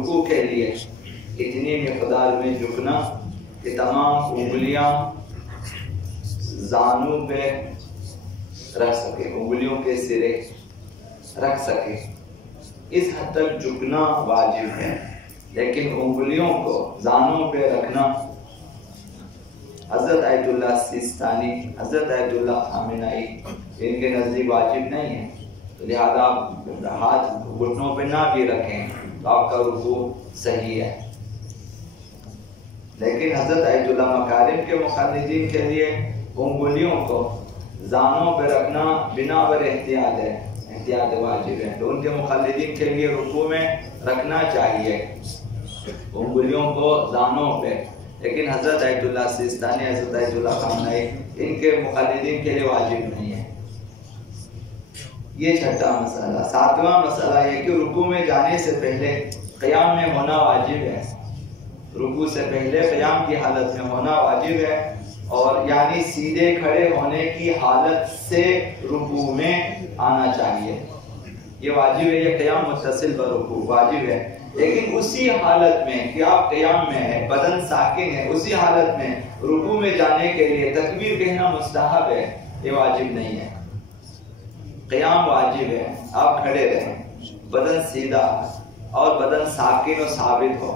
رکوع کے لیے اتنی مقدار میں جھکنا کہ تمام انگلیاں زانوں پہ رکھ سکے، انگلیوں کے سرے رکھ سکے، اس حد تک جھکنا واجب ہے۔ لیکن انگلیوں کو زانوں پہ رکھنا حضرت آیت اللہ سیستانی، حضرت آیت اللہ خامنائی ان کے نزدیک واجب نہیں ہے، لہذا آپ ہاتھ گھٹنوں پہ نہ بھی رکھیں تو آپ کا رکوع صحیح ہے۔ لیکن حضرت آیت اللہ مکارم کے مقلدین کے لیے انگلیوں کو زانوں پہ رکھنا بنابر احتیاط ہے، احتیاط واجب ہے، تو ان کے مقلدین کے لیے رکوع میں رکھنا چاہیے انگلیوں کو زانوں پہ۔ لیکن حضرت آیت اللہ سیستانی، حضرت آیت اللہ خامنائی ان کے مقلدین کے لیے واجب نہیں ہے۔ یہ چھٹا مسئلہ۔ ساتواں مسئلہ یہ کہ رکوع میں جانے سے پہلے قیام میں ہونا واجب ہے، رکوع سے پہلے قیام کی حالت میں ہونا واجب ہے، اور یعنی سیدھے کھڑے ہونے کی حالت سے رکوع میں آنا چاہیے، یہ واجب ہے، یہ قیام متصل برکوع واجب ہے۔ لیکن اسی حالت میں کہ آپ قیام میں ہیں، بدن ساکن ہے، اسی حالت میں رکوع میں جانے کے لیے تکبیر کہنا مستحب ہے، یہ واجب نہیں ہے۔ قیام واجب ہے، آپ کھڑے رہیں، بدن سیدھا اور بدن ساکن و ثابت ہو،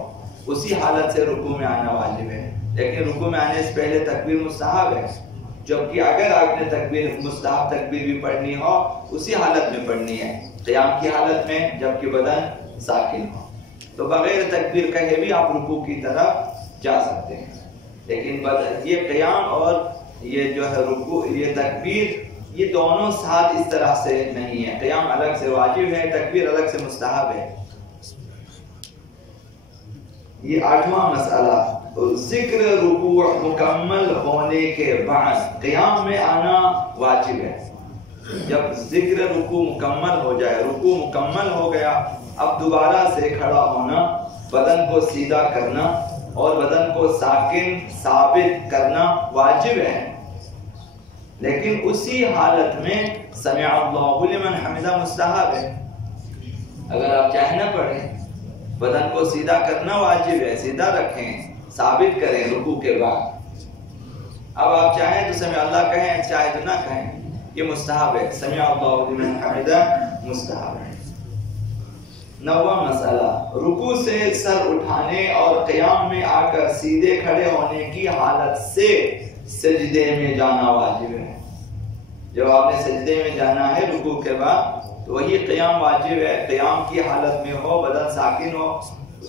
اسی حالت سے رکوع میں آنا واجب ہے۔ لیکن رکوع میں آنے سے پہلے تکبیر مستحب ہے، جبکہ اگر آپ نے تکبیر مستحب تکبیر بھی پڑھنی ہو اسی حالت میں پڑھنی ہے، قیام کی حالت میں جبکہ بدن ساکن ہو، تو بغیر تکبیر کہے بھی آپ رکوع کی طرف جا سکتے ہیں۔ لیکن یہ قیام اور یہ جو ہے رکوع، یہ تکبیر، یہ دونوں ساتھ اس طرح سے نہیں ہے، قیام الگ سے واجب ہے، تکبیر الگ سے مستحب ہے۔ یہ آٹھواں مسئلہ، ذکر رکوع مکمل ہونے کے بعد قیام میں آنا واجب ہے۔ جب ذکر رکوع مکمل ہو جائے، رکوع مکمل ہو گیا، اب دوبارہ سے کھڑا ہونا، بدن کو سیدھا کرنا اور بدن کو ساکن ثابت کرنا واجب ہے، لیکن اسی حالت میں سمع اللہ لمن حمدہ مستحب ہے۔ اگر آپ چاہیں نہ پڑھیں، بدن کو سیدھا کرنا واجب ہے، سیدھا رکھیں، ثابت کریں رکوع کے بعد۔ اب آپ چاہیں تو سمع اللہ کہیں، چاہے تو نہ کہیں، یہ مستحب ہے، سمع اللہ لمن حمدہ مستحب ہے۔ نواں مسئلہ، رکوع سے سر اٹھانے اور قیام میں آ کر سیدھے کھڑے ہونے کی حالت سے سجدے میں جانا واجب ہے۔ جب آپ نے سجدے میں جانا ہے رکوع کے بعد تو وہی قیام واجب ہے، قیام کی حالت میں ہو، بدن ساکن ہو،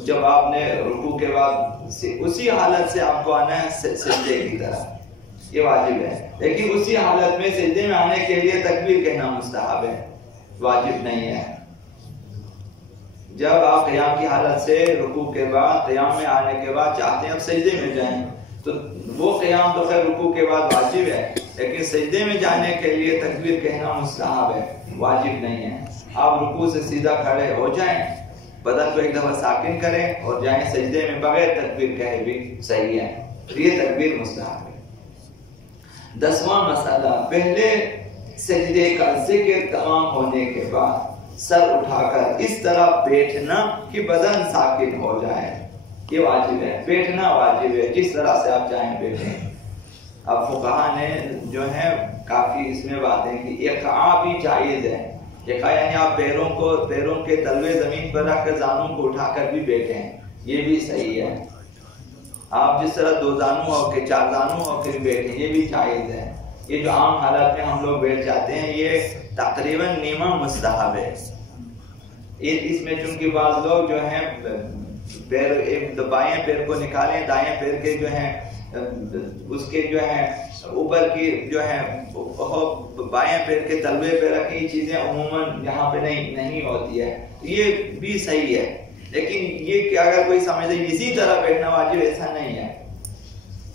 جب آپ نے رکوع کے بعد اسی حالت سے آپ کو آنا ہے سجدے کی طرف، یہ واجب ہے۔ لیکن اسی حالت میں سجدے میں آنے کے لیے تکبیر کہنا مستحب ہے، واجب نہیں ہے۔ جب آپ قیام کی حالت سے رکوع کے بعد، قیام میں آنے کے بعد چاہتے ہیں اب سجدے میں جائیں، تو وہ قیام تو خیر رکوع کے بعد واجب ہے، لیکن سجدے میں جانے کے لیے تکبیر کہنا مستحب ہے، واجب نہیں ہے۔ آپ رکوع سے سیدھا کھڑے ہو جائیں، بدن کو ایک دفعہ ساکن کریں اور جائیں سجدے میں، بغیر تکبیر کہے بھی صحیح ہے، یہ تکبیر مستحب ہے۔ 10واں مسئلہ، پہلے سجدے کا ذکر تمام ہونے کے بعد سر اٹھا کر اس طرح بیٹھنا کہ بدن ساکن ہو جائے، یہ واجب ہے، بیٹھنا واجب ہے، جس طرح سے آپ چاہیں بیٹھیں۔ اب فقہا نے جو ہے کافی اس میں باتیں کی، ایقاع بھی جائز ہے، ایقاع یعنی آپ پیروں کے تلوے زمین پر رکھ کر زانوں کو اٹھا کر بھی بیٹھیں، یہ بھی صحیح ہے۔ آپ جس طرح دو زانوں ہو کے چار زانوں ہو کے بیٹھیں، یہ بھی جائز ہے۔ یہ جو عام حالات میں ہم لوگ بیٹھ جاتے ہیں یہ تقریباً نیمہ مستحب ہے۔ اس میں چونکہ بعض لوگ جو ہیں پیر بائیں پیر کو نکالیں، دائیں پیر کے جو ہیں اس کے جو ہے اوپر کی جو ہے بائیں پیر کے تلوے پہ رکھیں، یہ چیزیں عموماً یہاں پہ نہیں ہوتی ہے، یہ بھی صحیح ہے۔ لیکن یہ کہ اگر کوئی سمجھے اسی طرح بیٹھنا واجب، ایسا نہیں ہے،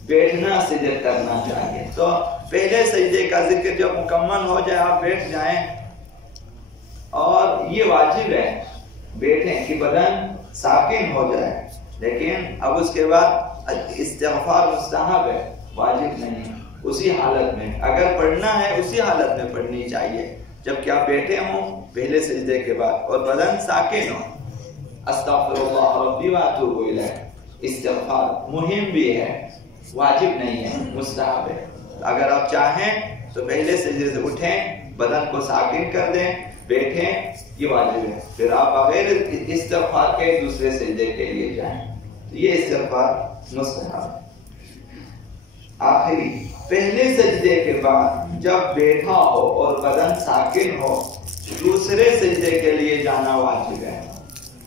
بیٹھنا سجدہ کرنا چاہیے۔ تو پہلے سجدے کا ذکر جب مکمل ہو جائے آپ بیٹھ جائیں، اور یہ واجب ہے بیٹھیں کہ بدن ساکن ہو جائے، لیکن اب اس کے بعد استغفار مستحب ہے، واجب نہیں۔ اسی حالت میں اگر پڑھنا ہے اسی حالت میں پڑھنی چاہیے جب کہ آپ بیٹھے ہوں پہلے سجدے کے بعد اور بدن ساکن ہو۔ استغفرullah ربی واتوب الیہ استغفار مہم بھی ہے، واجب نہیں ہے، مستحب ہے۔ اگر آپ چاہیں تو پہلے سجدے سے اٹھیں، بدن کو ساکن کر دیں، بیٹھیں، یہ واجب ہے۔ پھر آپ بغیر استغفار کے دوسرے سجدے کے لیے جائیں، تو یہ استغفار مستحب ہے۔ آخری پہلے سجدے کے بعد جب بیٹھا ہو اور بدن ساکن ہو، دوسرے سجدے کے لیے جانا واجب ہے۔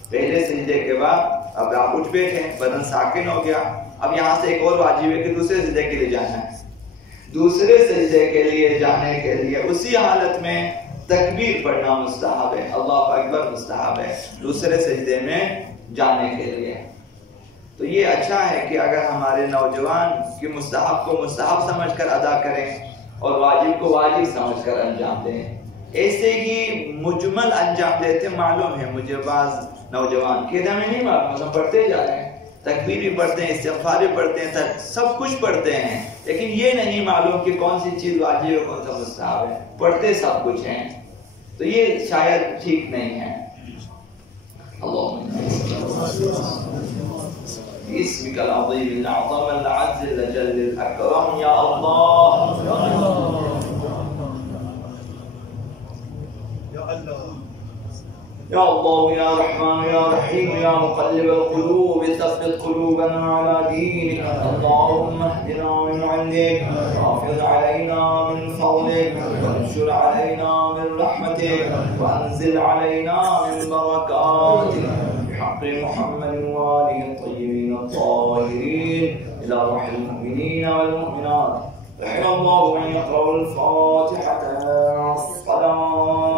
پہلے سجدے کے بعد اب آپ اٹھ بیٹھے، بدن ساکن ہو گیا، اب یہاں سے ایک اور واجب ہے کہ دوسرے سجدے کے لیے جانا ہے۔ دوسرے سجدے کے لیے جانے کے لیے اسی حالت میں تکبیر پڑھنا مستحب ہے، اللہ اکبر مستحب ہے دوسرے سجدے میں جانے کے لیے۔ تو یہ اچھا ہے کہ اگر ہمارے نوجوان کہ مستحب کو مستحب سمجھ کر ادا کریں اور واجب کو واجب سمجھ کر انجام دیں۔ ایسے ہی مجمل انجام دیتے، معلوم ہے مجھے بعض نوجوان کہ ہمیں نہیں معلوم، ہم پڑھتے جا رہے ہیں، تکبیر بھی پڑھتے ہیں، استغفار بھی پڑھتے ہیں، سب کچھ پڑھتے ہیں، لیکن یہ نہیں معلوم کہ کون سی چیز واجب ہے کون سا مستحب ہے، پڑھتے سب کچھ ہیں، تو یہ شاید ٹھیک نہیں ہے۔ باسمك العظيم الأعظم الأعز الأجل الأكرم يا الله يا الله يا الله يا رحمن يا رحيم يا مقلب القلوب ثبت قلوبنا على دينك اللهم اهدنا من عندك وافض علينا من فضلك وانشر علينا من رحمتك وانزل علينا من بركاتك بحق محمد وآله الطيبين الطاهرين إلى روح المؤمنين والمؤمنات رحم الله من يقرأ الفاتحة الصلاة